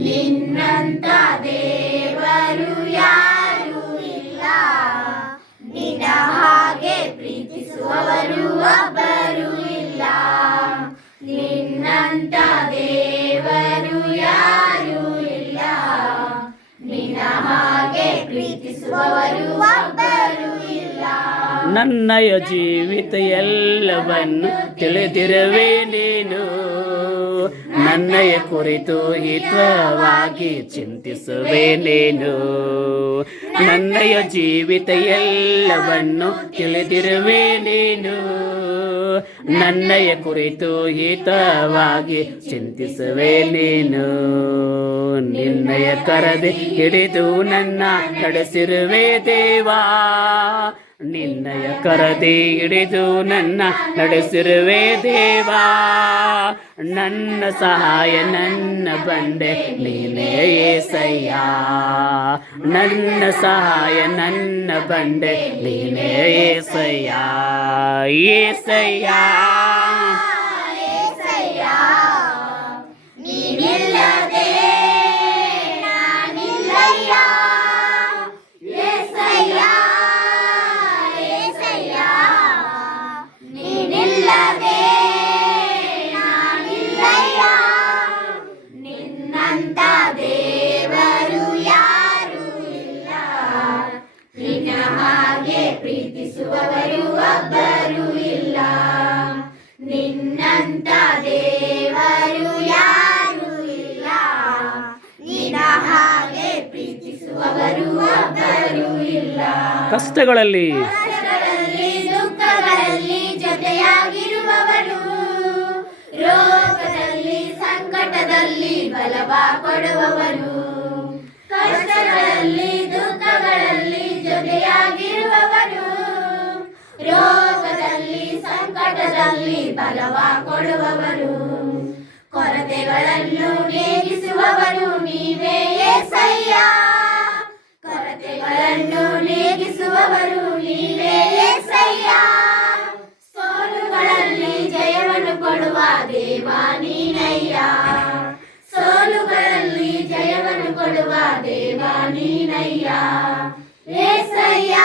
ನಿನ್ನಂತ ದೇವರು ಯಾರು ಇಲ್ಲ, ನಿನ್ನ ಹಾಗೆ ಪ್ರೀತಿಸುವವರು ಒಬ್ಬರು ಇಲ್ಲ. ನಿನ್ನಂತ ದೇವರು ಯಾರು ಇಲ್ಲ, ನಿನ್ನ ಹಾಗೆ ಪ್ರೀತಿಸುವವರು ಒಬ್ಬರು ಇಲ್ಲ. ನನ್ನಯ ಜೀವಿತ ಎಲ್ಲವನ್ನು ತಿಳಿದಿರುವೆ ನೀನು, ನನ್ನಯ ಕುರಿತು ಹಿತವಾಗಿ ಚಿಂತಿಸುವೆ ನೀನು. ನನ್ನಯ ಜೀವಿತ ಎಲ್ಲವನ್ನು ತಿಳಿದಿರುವೆ ನೀನು, ನನ್ನಯ ಕುರಿತು ಹಿತವಾಗಿ ಚಿಂತಿಸುವೆ ನೀನು. ನಿನ್ನಯ ಕರದೆ ಹಿಡಿದು ನನ್ನ ನಡೆಸಿರುವೆ ದೇವಾ, ನಿನ್ನಯ ಕರದೆ ಹಿಡಿದು ನನ್ನ ನಡೆಸಿರುವೆ ದೇವಾ. ನನ್ನ ಸಹಾಯ ನನ್ನ ಬಂಡೆ ನೀನೇ ಏಸಯ್ಯ, ನನ್ನ ಸಹಾಯ ನನ್ನ ಬಂಡೆ ನೀನೇ ಏಸಯ್ಯ. ಏಸಯ್ಯ ನೀನಿಲ್ಲದೆ ನಾನಿಲ್ಲಯ್ಯ. ಏಸಯ್ಯ ಏಸಯ್ಯ, ನೀನಿಲ್ಲದೆ ನಾನಿಲ್ಲಯ್ಯ. ನಿನ್ನಂತ ದೇವರು ಯಾರು ಇಲ್ಲ, ನಿನ್ನ ಹಾಗೆ ಪ್ರೀತಿಸುವವರು ಒಬ್ಬರು ಇಲ್ಲ. ನಿನ್ನಂತ ದೇವರು ಯಾರು ಇಲ್ಲ, ನಿನ್ನ ಹಾಗೆ ಪ್ರೀತಿಸುವವರು ಒಬ್ಬರು ಇಲ್ಲ. ಕಷ್ಟಗಳಲ್ಲಿ ದುಃಖಗಳಲ್ಲಿ ಜೊತೆಯಾಗಿರುವವರು, ರೋಗದಲ್ಲಿ ಸಂಕಟದಲ್ಲಿ ಬಲವ ಕೊಡುವವರು. ಕಷ್ಟಗಳಲ್ಲಿ ದುಃಖಗಳಲ್ಲಿ ಜೊತೆಯಾಗಿರುವವರು, ರೋಗದಲ್ಲಿ ಸಂಕಟದಲ್ಲಿ ಬಲವ ಕೊಡುವವರು. ಕೊರತೆಗಳನ್ನು ನೀಗಿಸುವವರು ನೀವೇ ಏಸಯ್ಯ, ಕೊರತೆಗಳನ್ನು ನೀಗಿಸುವವರು ನೀವೇ ಏಸಯ್ಯ. ಸೋಲುಗಳಲ್ಲಿ ಜಯವನ್ನು ಕೊಡುವ ದೇವ ನೀನಯ್ಯ, ಸೋಲುಗಳಲ್ಲಿ ಜಯವನ್ನು ಕೊಡುವ ದೇವ ನೀನಯ್ಯ. ಏಸಯ್ಯ